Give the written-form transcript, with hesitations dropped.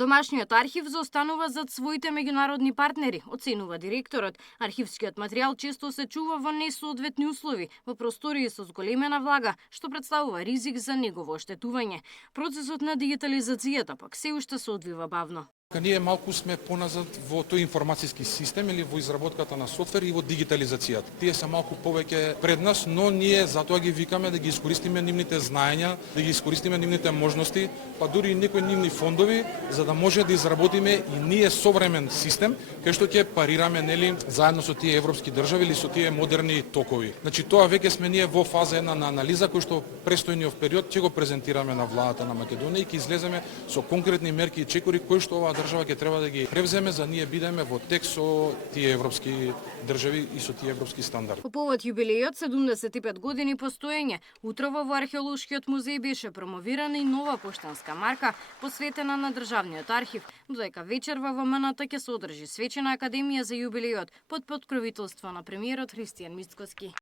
Домашниот архив заостанува зад своите меѓународни партнери, оценува директорот. Архивскиот материјал често се чува во несоодветни услови, во простории со зголемена влага, што представува ризик за негово оштетување. Процесот на дигитализацијата пак се уште се одвива бавно. Ние малку сме поназад во тој информацијски систем или во изработката на софтвер и во дигитализацијата. Тие се малку повеќе пред нас, но ние затоа ги викаме да ги искористиме нивните знаења, да ги искористиме нивните можности, па дури и некои нивни фондови, за да може да изработиме и ние современ систем кај што ќе парираме нели заедно со тие европски држави или со тие модерни токови. Значи тоа веќе сме ние во фаза една на анализа кој што престојниот период ќе го презентираме на владата на Македонија и ќе излеземе со конкретни мерки и чекори кои што оваа држава ќе треба да ги превземе за ние бидеме во тек со тие европски држави и со тие европски стандарди. По повод јубилејот 75 години постоење, утрово во археолошкиот музеј беше промовирана и нова поштанска марка посветена на државниот архив, додека вечер во ВМНТ ќе се одржи свечена академија за јубилејот под поткровителство на премиерот Христијан Мицкоски.